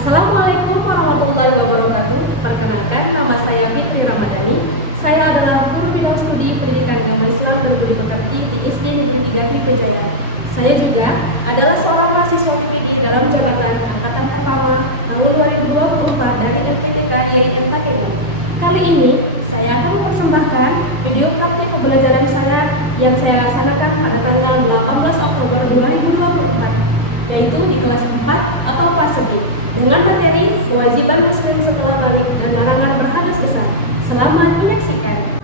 Assalamualaikum warahmatullahi wabarakatuh. Perkenalkan, nama saya Fitri Ramadhani. Saya adalah guru bidang studi pendidikan agama Islam berbudi pekerti di SD Negeri 3 Tripejaya. Saya juga adalah seorang mahasiswa PPD dalam jabatan angkatan pertama tahun 2024 dari LPTK YIN Pakebu. Kali ini saya akan mempersembahkan video praktik pembelajaran saya yang saya laksanakan pada tanggal 18 Oktober 2024, yaitu di kelas 4 atau fase B, dengan materi kewajiban muslim setelah balik dan larangan berhadas besar. Selamat menyaksikan.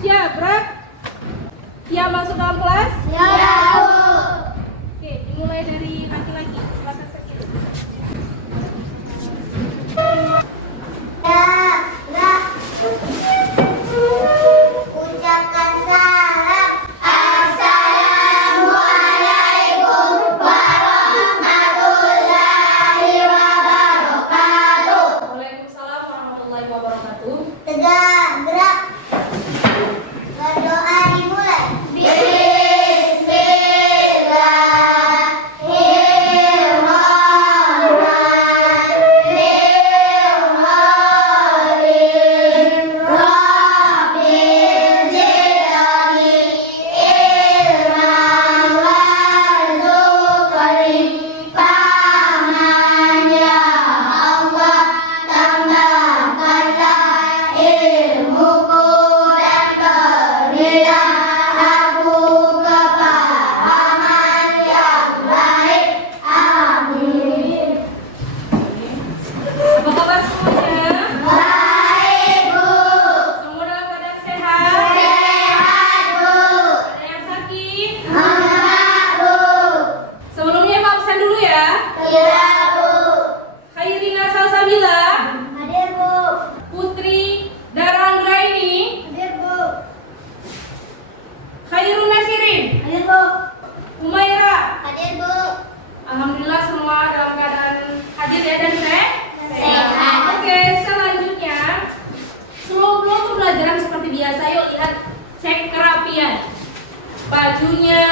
Siap, gerak. Siap masuk dalam kelas? Siap. Oke, dimulai dari laki-laki. Silakan Sakit. Ucapkan salam. Assalamualaikum warahmatullahi wabarakatuh. Waalaikumsalam warahmatullahi wabarakatuh. Tegak, gerak. Berdoa dimulai. Apa kabar semuanya? Baik, Bu. Semua dalam keadaan sehat? Sehat, Bu. Ada yang sakit? Enggak, Bu. Sebelumnya Pak absen dulu ya. Iya, Bu. Khairina Salsabila, Hadir, Bu. Putri Dara Anggraini, Hadir, Bu. Khairun Nasirin, Hadir, Bu. Umaira. Hadir, Bu. Alhamdulillah semua dalam keadaan hadir ya dan sehat. Sehat. Oke, selanjutnya sebelum pembelajaran seperti biasa, yuk lihat cek kerapian bajunya.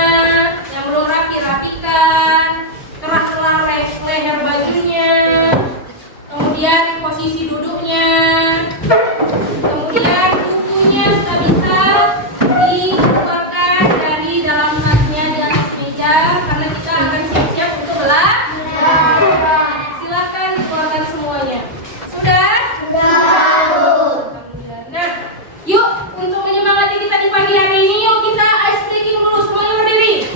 Yang belum rapi rapikan, kerak-kerak leher bajunya, kemudian posisi duduknya, kemudian bukunya sudah bisa dikeluarkan dari dalam tasnya di atas meja karena kita akan siap-siap untuk belajar. Silakan keluarkan semuanya. Sudah? Alhamdulillah. Nah, yuk untuk menyemangati kita di pagi hari ini, yuk kita ice breaking dulu, semuanya berdiri.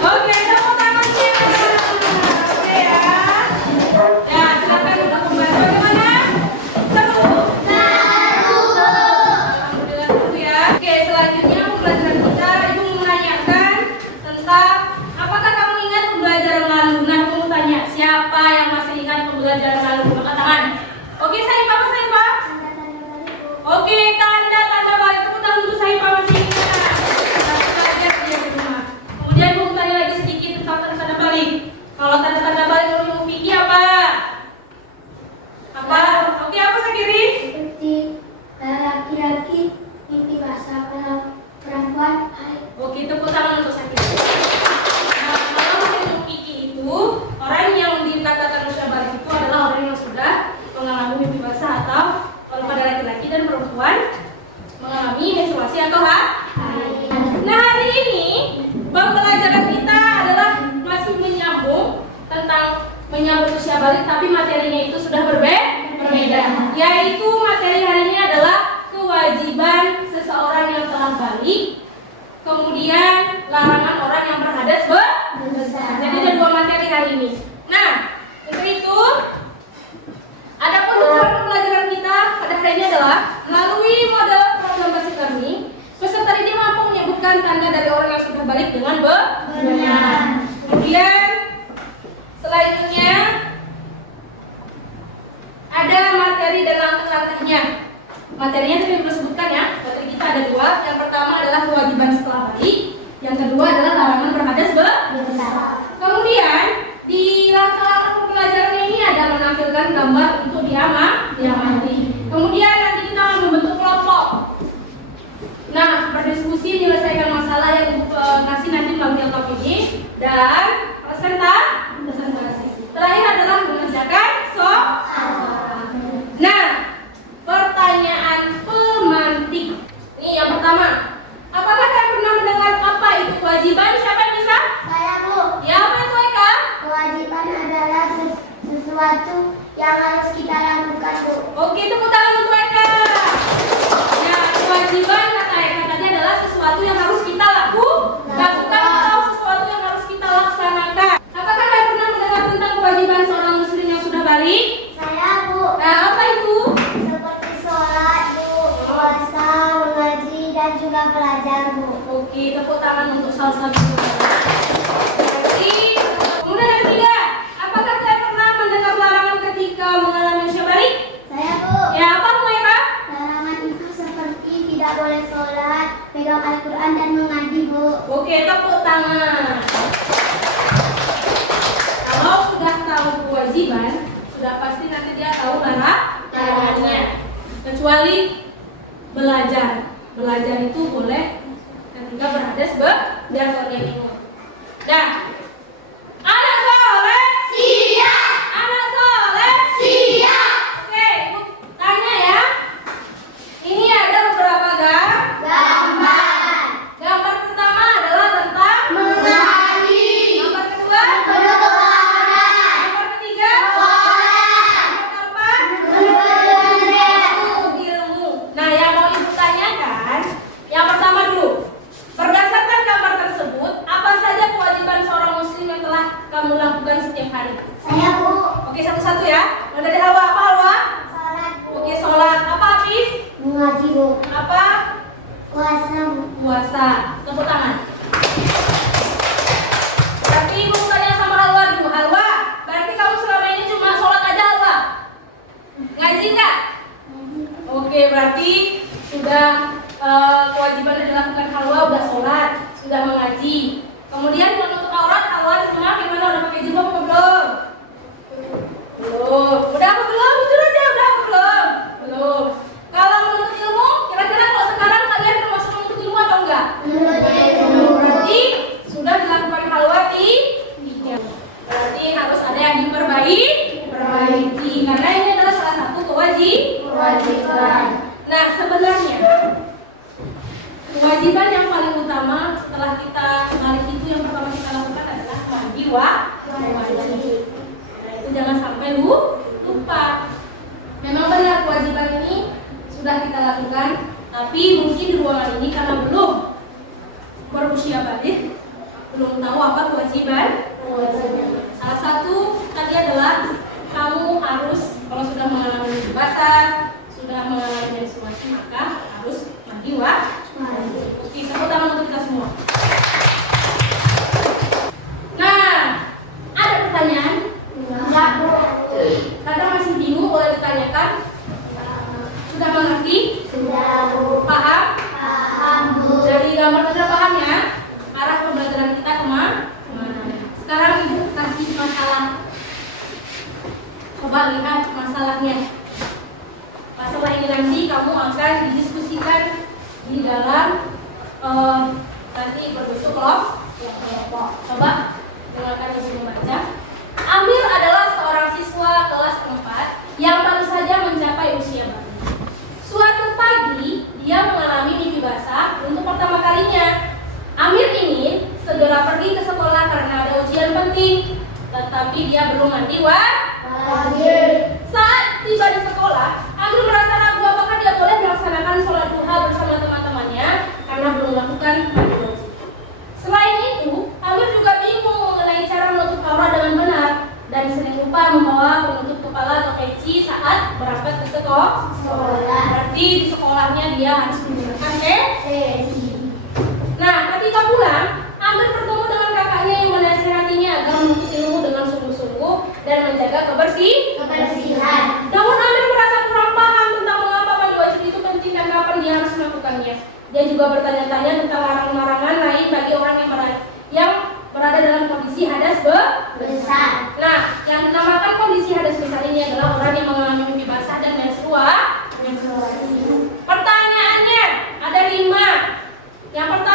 Oke, tepuk tangannya. Oke ya. Ya, silakan untuk membantu bagaimana? Seru. Alhamdulillah seru ya. Oke, selanjutnya pembelajaran kita, Ibu menanyakan tentang apakah kamu ingat pembelajaran lalu? Nah, aku mau tanya, siapa yang masih ingat pembelajaran lalu? Angkat tangan. Oke, Sahipa, apa Sahipa? Oke, tanda balik. Tepuk tangan untuk Sahipa masih ingat. Harus belajar dia di rumah. Kemudian Ibu tanya lagi sedikit tentang tanda balik. Kalau tanda balik menurut Vicky apa? Apa? Oke, apa Sakiri? Seperti laki-laki mimpi basah, kalau perempuan air. Oke, tepuk tangan untuk Sakiri. Nah, kalau menurut Vicky itu orang yang dikatakan usia balik itu adalah orang yang sudah mengalami mimpi basah, atau kalau pada laki-laki dan perempuan mengalami menstruasi atau haid. Nah, hari ini pembelajaran kita adalah masih menyambung tentang menyambut usia balik, tapi materinya itu sudah berbeda. Yaitu materi hari ini adalah kewajiban seseorang yang telah balik, kemudian larangan orang yang berhadas besar. Jadi ada dua materi hari ini. Nah, untuk itu ada penuturan pembelajaran kita pada hari ini adalah melalui model program basic learning, peserta didik mampu menyebutkan tanda dari orang yang sudah balik dengan benar. Kemudian selanjutnya ada materi dan langkah-langkahnya. Materinya tadi belum disebutkan ya. Materi kita ada dua. Yang pertama adalah kewajiban setelah balik. Yang kedua adalah larangan berhadas besar. Kemudian di langkah-langkah pembelajaran ini ada menampilkan gambar untuk diamati. Kemudian nanti kita akan membentuk kelompok. berfungsi menyelesaikan masalah yang kasih nanti melalui laptop ini dan presentasi. Terakhir adalah mengerjakan soal. Nah, pertanyaan pemantik. Ini yang pertama. Apakah kalian pernah mendengar apa itu kewajiban? Siapa yang bisa? Saya, Bu. Ya, apa itu Eka? Kewajiban adalah sesuatu yang harus kita lakukan, Bu. Oke, tepuk tangan untuk Eka. Ya, kewajiban kata Eka tadi adalah sesuatu yang harus kita lakukan atau sesuatu yang harus kita laksanakan. Apakah kalian pernah mendengar tentang kewajiban seorang muslim yang sudah balik? Saya, Bu. Nah, apa itu? Seperti sholat, Bu, puasa, mengaji, dan juga belajar, Bu. Oke, tepuk tangan untuk salah satu. Berarti, kemudian yang ketiga, apakah kalian pernah mendengar larangan ketika mengalami usia balik? Saya, Bu. Ya, apa mereka? Larangan itu seperti tidak boleh sholat, pegang Al-Quran, dan mengaji, Bu. Oke, tepuk tangan. Kalau sudah tahu kewajiban, sudah pasti nanti dia tahu larangannya. Kecuali belajar. Belajar itu boleh ketika berhadas dan organisme. Dah. Anak soleh Siap! Anak soleh Siap! Oke, Ibu tanya ya. Ini ada beberapa Gambar! gambar pertama adalah tentang Mengaji! gambar kedua, Berdoa! gambar ketiga, Sholat! gambar keempat, Berilmu! ilmu. Nah, yang mau Ibu tanyakan, yang pertama dulu. Berdasarkan gambar tersebut, apa saja kewajiban seorang muslim yang telah kamu lakukan setiap hari? Saya, Bu. Oke, satu-satu ya. Mulai dari Halwa, apa Halwa? Sholat, Bu. Oke, sholat. Apa Hafiz? Mengaji, Bu. Apa? Puasa, Bu. Puasa. Tepuk tangan. Berarti Ibu tanya sama Halwa dulu. Halwa, berarti kamu selama ini cuma sholat aja, Halwa? Ngaji nggak? Oke, berarti sudah kewajiban yang dilakukan Halwa udah sholat, sudah mengaji. Kemudian menutup aurat Halwa di rumah gimana? Udah pakai jilbab apa belum? Belum. Udah apa belum? Jujur aja, udah apa belum? Belum. Kalau menuntut ilmu, kira-kira kalau sekarang kalian termasuk menuntut ilmu atau enggak? Berarti sudah dilakukan Halwa tiga. Berarti harus ada yang diperbaiki. Karena ini adalah salah satu kewajiban. Nah, sebenarnya kewajiban yang paling utama setelah kita balik itu yang pertama kita lakukan adalah mandi wajib. Nah, itu jangan sampai lupa. Memang benar kewajiban ini sudah kita lakukan, tapi mungkin di ruangan ini karena belum berusia balik, belum tahu apa kewajiban. Salah satu tadi adalah kamu harus kalau sudah mengalami basah, sudah mengalami menstruasi maka harus mandi wajib. Oke, tepuk tangan untuk kita semua. Nah, ada pertanyaan? Enggak, Bu. Kadang masih bingung, boleh ditanyakan? Sudah mengerti? Sudah, Bu. Paham? Paham, Bu. Dari gambar sudah paham ya? Arah pembelajaran kita kemana? Sekarang Ibu kasih masalah. Coba lihat masalahnya. Masalah ini nanti kamu akan didiskusikan di dalam nanti berbentuk kelompok. Coba dengarkan Ibu membaca. Amir adalah seorang siswa kelas 4 yang baru saja mencapai usia balik. Suatu pagi, dia mengalami mimpi basah untuk pertama kalinya. Amir ingin segera pergi ke sekolah karena ada ujian penting, tetapi dia belum mandi Wajib. Saat tiba di sekolah, Amir merasa ragu apakah dia boleh melaksanakan sholat duha bersama teman-temannya karena belum melakukan mandi wajib. Selain itu, Amir juga bingung mengenai cara menutup aurat dengan benar dan sering lupa membawa penutup kepala atau peci saat berangkat ke sekolah. Berarti di sekolahnya dia harus menggunakan peci. Nah, ketika pulang, Amir bertemu dengan kakaknya yang menasihatinya agar menuntut ilmu dengan sungguh-sungguh dan menjaga Kebersihan. Namun Amir merasa kurang paham tentang mengapa mandi wajib itu penting dan kapan dia harus melakukannya. Dia juga bertanya-tanya tentang larangan-larangan lain bagi orang yang berada dalam kondisi hadas Besar. Nah, yang dinamakan kondisi hadas besar ini adalah orang yang mengalami mimpi basah dan menstruasi. Pertanyaannya ada 5. Yang pertama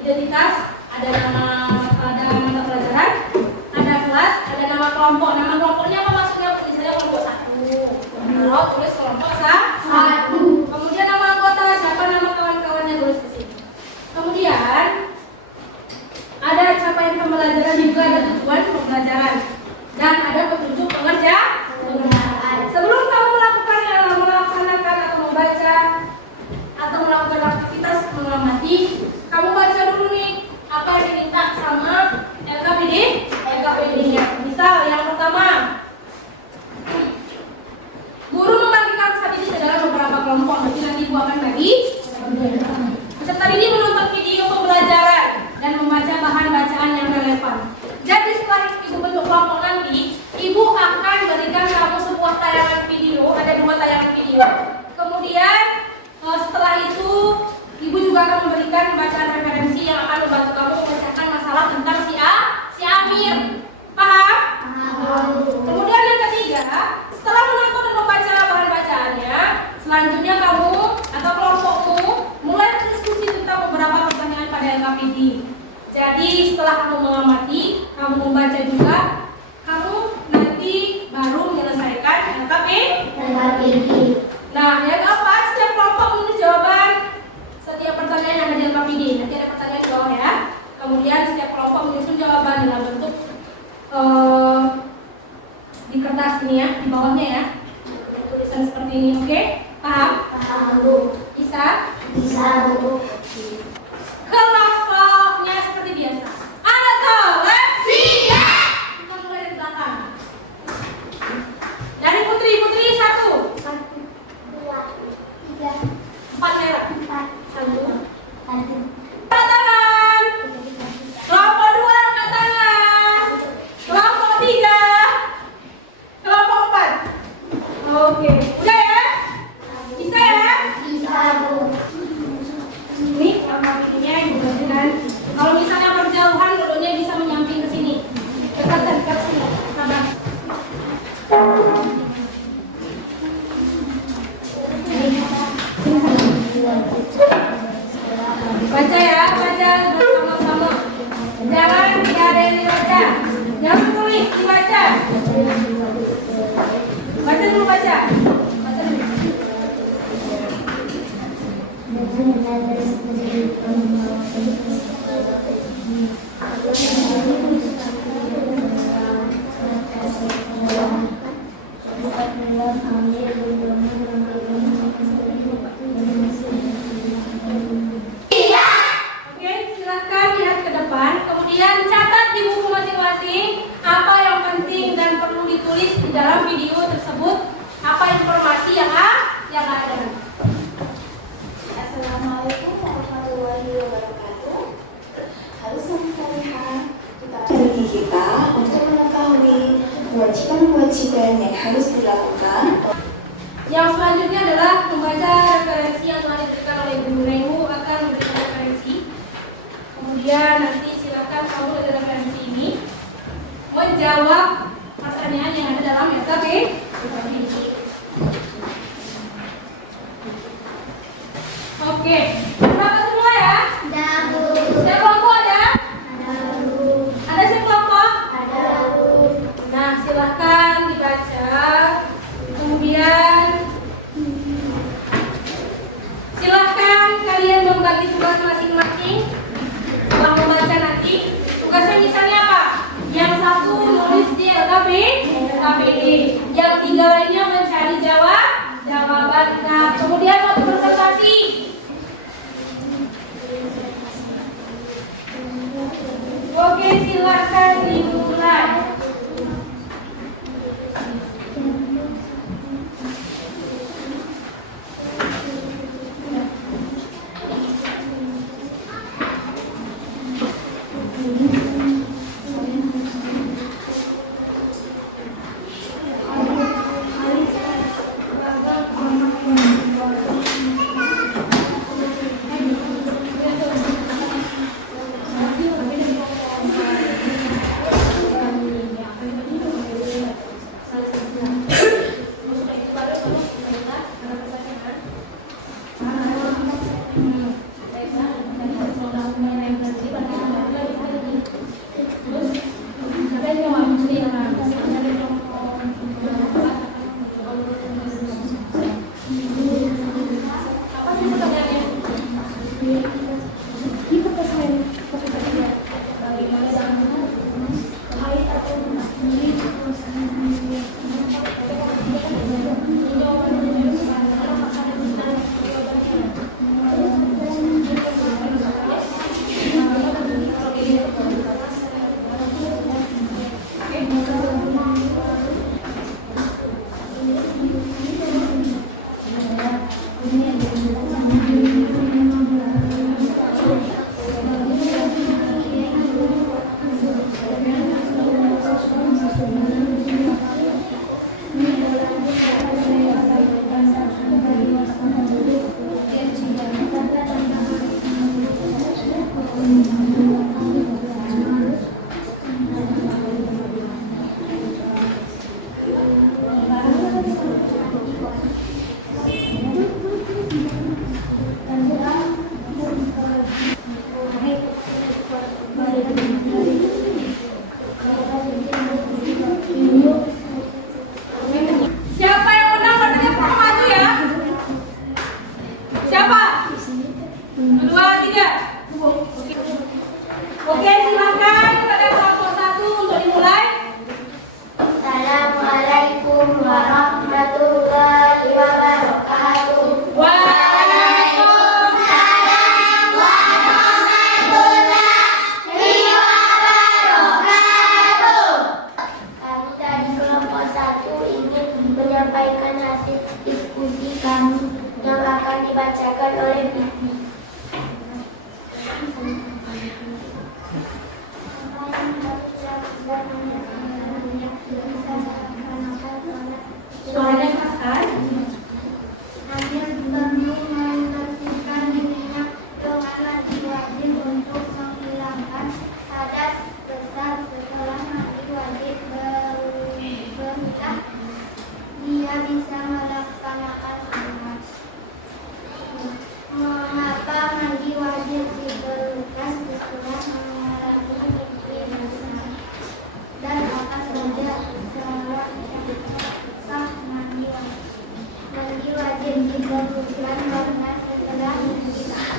identitas, ada mata pelajaran, ada kelas, ada nama kelompok. Nama kelompoknya apa maksudnya? Misalnya kelompok 1. Kalau tulis kelompok 1. Kemudian nama anggota, siapa nama kawan-kawannya, tulis di sini. Kemudian ada capaian pembelajaran, juga ada tujuan pembelajaran, dan ada petunjuk pengerjaan. Sebelum kamu melaksanakan atau membaca atau melakukan aktivitas mengamati, kamu baca dulu nih apa yang diminta sama LKPD-nya. Misal yang pertama, guru membagikan peserta didik ke dalam beberapa kelompok. Nanti Ibu akan bagi. Peserta didik menonton video pembelajaran dan membaca bahan bacaan yang relevan. Jadi setelah Ibu bentuk kelompok nanti, Ibu akan berikan kamu sebuah tayangan video, ada 2 tayangan video. Kemudian setelah itu Ibu juga akan memberikan bacaan referensi yang akan membantu kamu memecahkan masalah tentang si Amir. Paham? Kemudian yang ketiga, setelah menonton dan membaca bahan bacaannya, selanjutnya kamu atau kelompokmu mulai berdiskusi tentang beberapa pertanyaan pada LKPD. Jadi setelah kamu mengamati, kamu membaca juga, kamu nanti baru menyelesaikan LKPD. Nah, yang keempat, setiap kelompok menulis jawaban setiap pertanyaan yang ada di LKPD. Nanti ada pertanyaan di bawah ya. Kemudian setiap kelompok menyusun jawaban dalam bentuk di kertas ini ya, di bawahnya ya. Tulisan seperti ini, oke? Paham? Paham, Bu. Bisa? Bisa, Bu. Kelompoknya seperti biasa. Ada salah? Siap. Kita mulai dari belakang. Dari Putri 1. 1, 2, 3, 4 merah. 4, 1. Angkat tangan. Kelompok 2 angkat tangan. Kelompok 3. Kelompok 4. Oke, udah ya? Bisa ya? Bisa, Bu. Ini angka ininya juga dengan kalau misalnya berjauhan dulunya bisa menyamping ke sini. Dekat dan dekat sini. Sabar. Baca ya, baca bersama-sama. Jangan tidak ada yang dibaca. Jangan tulis, dibaca. Baca dulu, baca. Baca dulu. Oke, silahkan lihat ke depan. Kemudian catat di buku masing-masing apa yang penting dan perlu ditulis di dalam video tersebut. Apa informasi yang ada. Assalamualaikum warahmatullahi wabarakatuh. Halo Salihah, bagi kita untuk mengetahui kewajiban-kewajiban yang harus dilakukan. Yang selanjutnya adalah membaca referensi yang telah diberikan oleh Ibu Remu akan memberikan referensi. Kemudian nanti silakan kamu dari referensi ini menjawab pertanyaan yang ada dalam LKPD. Oke, berapa semua ya? Ada, Bu. Setiap kelompok ada? Ada, Bu. Ada setiap kelompok? Ada, Bu. Nah, silahkan dibaca. Kemudian silahkan kalian membagi tugas masing-masing. Setelah membaca nanti, tugasnya misalnya apa? Yang satu nulis di LKPD, yang 3 lainnya mencari jawaban. Nah, kemudian waktu presentasi. Oke, silahkan dimulai. Siapa yang menang bertanya sama maju ya? Siapa? 2, 3. Oke, silakan kepada kelompok 1 untuk dimulai. Assalamualaikum warahmatullahi wabarakatuh. Waalaikumsalam warahmatullahi wabarakatuh. Kami dari kelompok 1 ingin menyampaikan hasil diskusi kami yang akan dibacakan oleh Bibi. Suaranya keras kan? Hasil kami menertibkan dirinya dengan wajib untuk menghilangkan hadas besar setelah mandi wajib bermilah. Dia bisa melaksanakan sunat. Mengapa mandi wajib diperlukan setelah mengalami mimpi besar? Dan apa saja syarat yang sah mandi wajib? Mandi wajib diperlukan karena setelah mandi besar,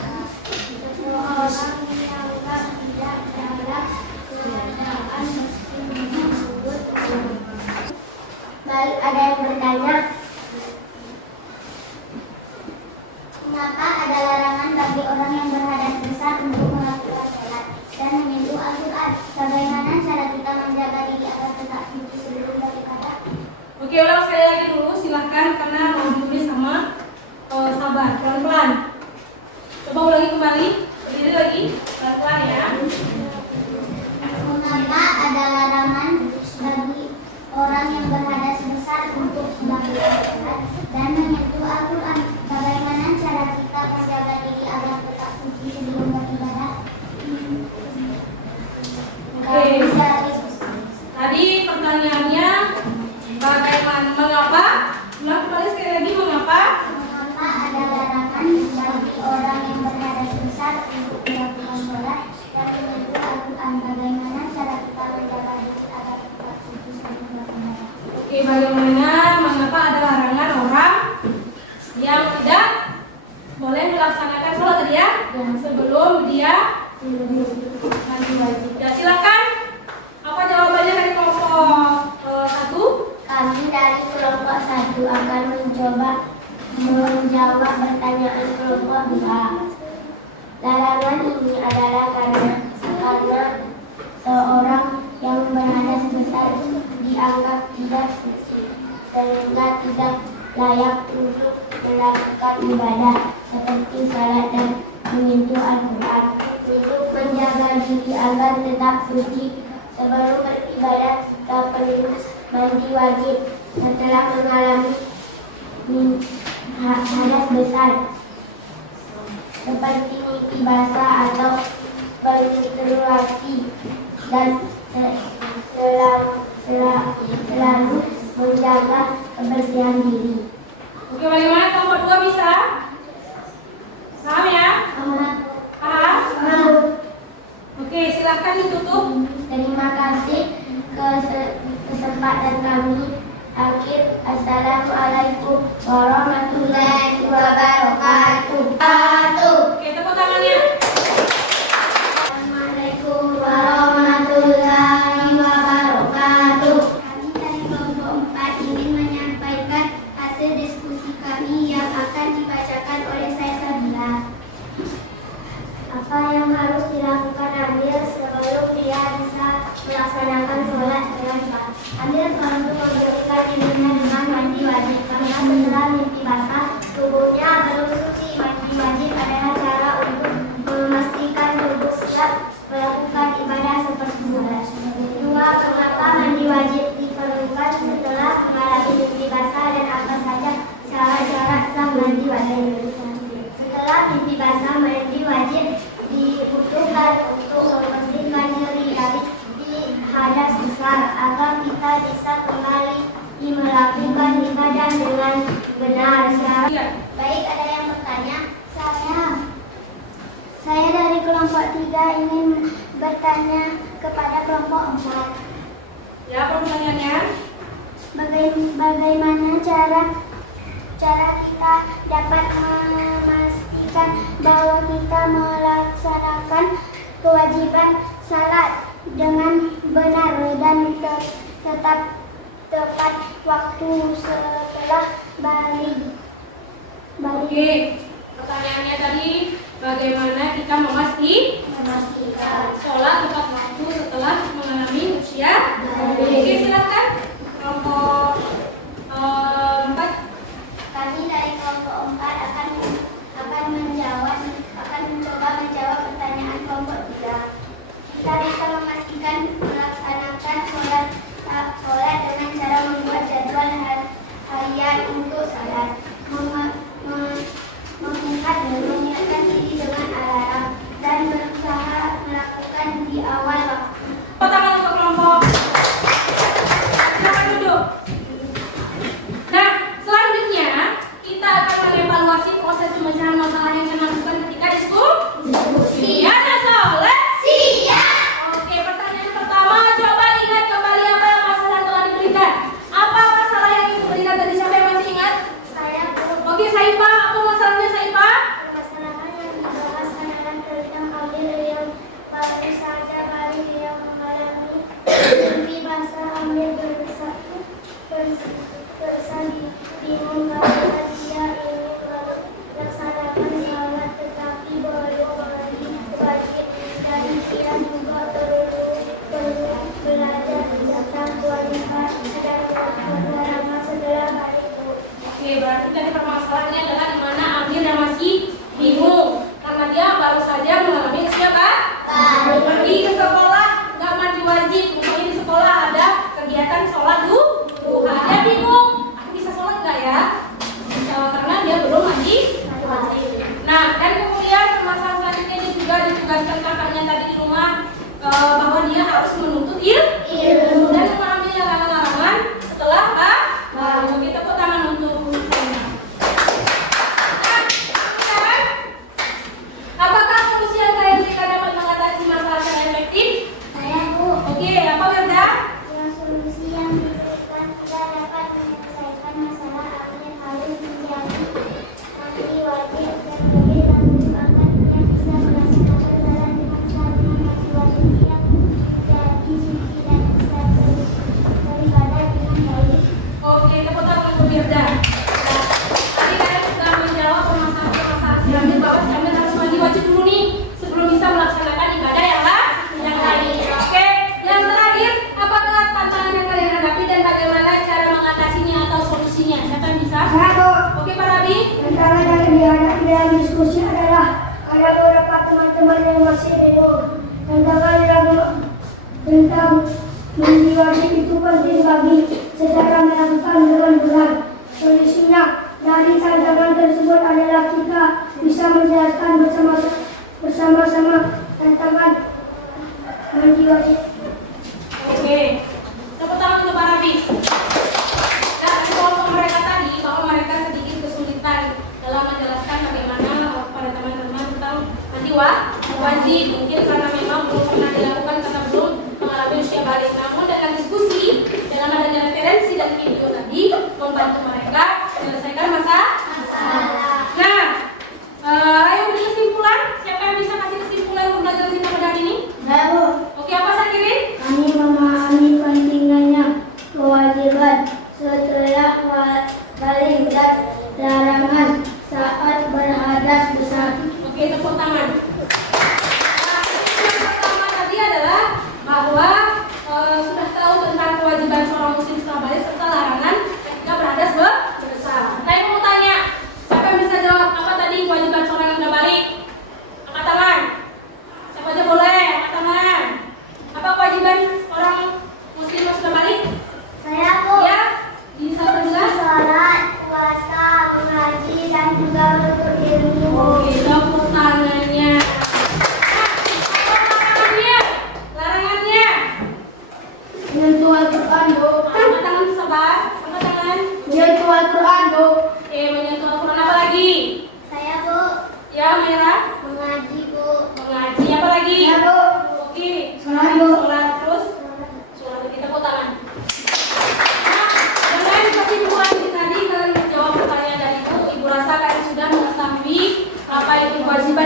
seseorang dianggap tidak dalam keadaan mesti menyebut. Baik, ada yang bertanya? Mengapa ada larangan bagi orang yang berhadas besar untuk melakukan sholat dan menyentuh Al-Quran? Bagaimana cara kita menjaga diri agar tetap suci sebelum beribadah? Oke, ulang sekali lagi dulu, silahkan karena mau ditulis sama sabar, pelan-pelan. Coba ulangi kembali, berdiri lagi, pelan-pelan ya. Mengapa ada larangan bagi orang yang berhadas besar untuk melakukan sholat dan menyentuh Al-Quran? Bagaimana cara kita menjaga diri agar tetap suci sebelum beribadah? Nggak Oke. bisa. Tadi pertanyaannya bagaimana, mengapa? Ulang kembali sekali lagi, mengapa? Mengapa ada larangan bagi orang yang berhadas besar untuk melakukan sholat dan menyentuh Al-Quran? Bagaimana cara kita menjaga diri agar tetap suci sebelum beribadah? Oke, bagaimana, mengapa ada larangan orang yang tidak boleh melaksanakan sholat tadi ya? Sebelum dia mandi wajib. Ya, silakan. Apa jawabannya dari kelompok 1? Kami dari kelompok 1 akan mencoba menjawab pertanyaan kelompok 2. Larangan ini adalah karena seorang yang berhadas besar dianggap tidak suci sehingga tidak layak untuk melakukan ibadah seperti salat dan menyentuh Al-Quran. Untuk menjaga diri agar tetap suci sebelum beribadah tak perlu mandi wajib setelah mengalami hadas besar seperti mimpi basah atau menstruasi dan selalu menjaga kebersihan diri. Oke, bagaimana kelompok 2 bisa? Paham ya? Paham? Oke, silakan ditutup. Terima kasih kesempatan kami. Akhir, Assalamualaikum warahmatullahi wabarakatuh. Oke, tepuk tangan kelompok 3 ingin bertanya kepada kelompok 4. Ya, pertanyaannya. Bagaimana cara kita dapat memastikan bahwa kita melaksanakan kewajiban salat dengan benar dan tetap tepat waktu setelah balik. Oke, pertanyaannya tadi bagaimana kita memastikan sholat tepat waktu setelah mengalami usia balik. Oke, silakan kelompok 4. Kami dari kelompok 4 akan mencoba menjawab pertanyaan kelompok 3. Kita bisa memastikan melaksanakan sholat dengan cara membuat jadwal harian untuk salat, mengingatkan diri dengan alarm, dan berusaha melakukan di awal waktu. Tangan untuk kelompok. Silakan duduk. Nah, selanjutnya kita akan mengevaluasi proses pemecahan masalah yang kena lakukan ketika diskusi. Ada sholat? Siap. Oke, pertanyaan pertama, coba ingat kembali apa yang masalah yang telah diberikan. Apa masalah yang diberikan tadi, siapa yang masih ingat? Saya Oke, Saifah, apa masalahnya Saifah? permasalahan yang dibahas adalah tentang ambil yang baru saja balik yang mengalami mimpi basah ambil bingung karena dia ingin melaksanakan salat tetapi belum balik wajib dan dia juga perlu belajar tentang kewajiban dan larangan setelah balik. Oke, berarti tadi permasalahannya adalah di mana Amir yang masih bingung karena dia baru saja mengalami usia pergi ke sekolah, nggak mandi wajib. Mungkin di sekolah ada kegiatan sholat duha. Dia bingung, aku bisa sholat nggak ya? Karena dia belum mandi wajib. Nah, dan kemudian permasalahan selanjutnya dia juga ditugaskan kakaknya tadi di rumah bahwa dia harus menuntut ilmu dan mengambil larangan setelah baru. Kita tepuk tangan untuk saya. Apakah solusi yang kalian berikan dapat mengatasi masalah secara efektif? Saya Bu. Oke, apa Wirda? Dengan solusi yang diberikan tidak dapat menyelesaikan masalah Amir harus menjadi mandi wajib dan lebih lanjut agar dia bisa melaksanakan salat dengan satu mandi wajib yang menjadi suci dan bisa beribadah dengan baik. Oke, tepuk tangan untuk Wirda. Nah, tadi kalian sudah menjawab permasalahan si Amir bahwa si Amir harus mandi wajib dulu nih sebelum bisa melaksanakan ibadah yang lain. Oke, yang terakhir, apakah tantangan yang kalian hadapi dan bagaimana cara mengatasinya atau solusinya? Siapa yang bisa? Oke, Pak Rabi. Tantangan yang dihadapi dalam diskusi adalah ada beberapa teman-teman yang masih bingung. Tantangan yang tentang mandi wajib itu penting bagi secara melakukan dengan benar. Solusinya dari tantangan tersebut adalah kita bisa menjelaskan bersama-sama tantangan mandi wajib. Oke, tepuk tangan untuk Pak Rabi. Dan kelompok mereka tadi bahwa mereka sedikit kesulitan dalam menjelaskan bagaimana pada teman-teman tentang mandi wajib. Mungkin karena memang belum pernah dilakukan karena belum mengalami usia balik. Namun dengan diskusi, dengan adanya referensi dan video tadi membantu mereka menyelesaikan masalah. Nah, ayo beri kesimpulan. Siapa yang bisa kasih kesimpulan untuk belajar kita pada hari ini? Saya Bu. Oke, apa Sakirin? Kami memahami pentingnya kewajiban setelah balik dan larangan saat berhadas besar. Oke, tepuk tangan. Nah, yang pertama tadi adalah bahwa sudah tahu tentang kewajiban seorang muslim setelah balik serta larangan ketika berhadas besar. Saya mau tanya, siapa yang bisa jawab apa tadi kewajiban seorang yang sudah balik?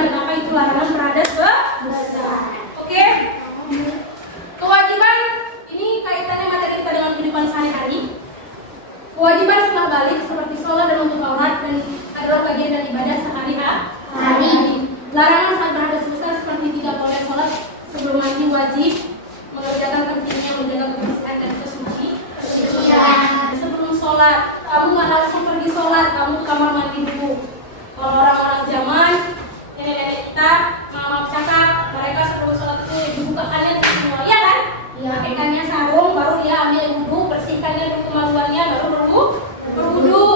dan apa itu larangan terhadap besar. Oke? Kewajiban ini kaitannya materi kita dengan kehidupan sehari-hari. Kewajiban setelah balik seperti sholat dan menutup aurat dan adalah bagian dari ibadah sehari-hari. Larangan saat berhadas besar seperti tidak boleh sholat sebelum mandi wajib, mengerjakan pentingnya menjaga kebersihan dan kesucian. Sebelum sholat, kamu nggak langsung pergi sholat, kamu ke kamar mandi dulu. Kalau orang-orang zaman nenek-nenek kita, mama cakap, mereka sebelum sholat itu dibukakannya semua, ya kan? Pakaikannya sarung, baru dia ambil wudhu, bersihkannya dari kemaluannya, baru berwudhu.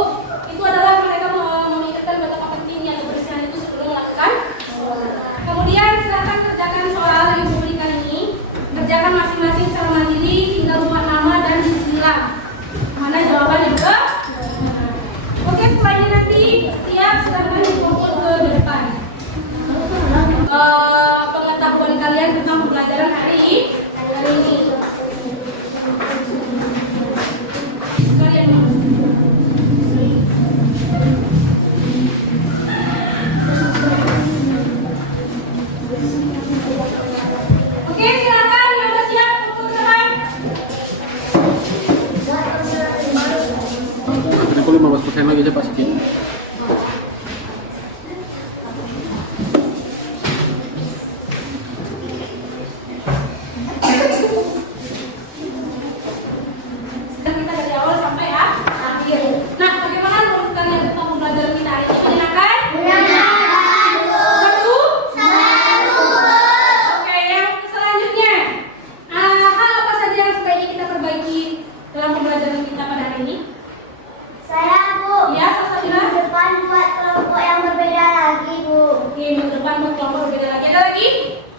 Itu adalah mereka memikirkan betapa pentingnya kebersihan itu sebelum melakukan sholat. Kemudian silakan kerjakan soal yang diberikan ini, kerjakan masing-masing secara mandiri, tinggal buat nama dan bismillah. Mana jawabannya ke? Oke, setelah ini nanti siap, silakan dikumpul ke depan. Pengetahuan kalian tentang pelajaran hari ini. Oke, silakan yang sudah siap kumpul ke depan. Aku 15% lagi aja Pak Siti. Kita dari awal sampai akhir. Nah, bagaimana menurut kalian tentang pembelajaran kita hari ini? Menyenangkan? Seru? Oke, yang selanjutnya, hal apa saja yang sebaiknya kita perbaiki dalam pembelajaran kita pada hari ini? Saya, Bu. Ya, Sasabila. Minggu depan buat kelompok yang berbeda lagi, Bu. Oke, minggu depan buat kelompok berbeda lagi. Ada lagi?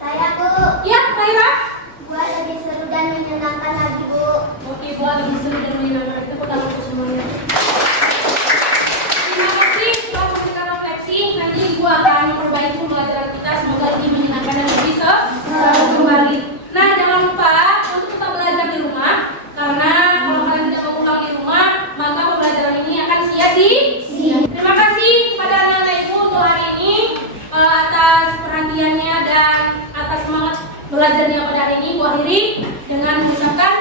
Saya, Bu. Ya, Maira. Buat lebih seru dan menyenangkan lagi, Bu. Oke, buat lebih seru dan menyenangkan. Tepuk tangan untuk semuanya. Terima kasih telah memberikan refleksi. Nanti Ibu akan memperbaiki pembelajaran kita. Semoga lebih menyenangkan dan lebih seru kembali. Nah, jangan lupa untuk tetap belajar di rumah. Karena kalau kalian tidak mengulang di rumah, maka pembelajaran ini akan sia-sia. Terima kasih kepada anak-anak Ibu untuk hari ini atas perhatiannya dan atas semangat belajarnya pada hari ini. Bu akhiri dengan mengucapkan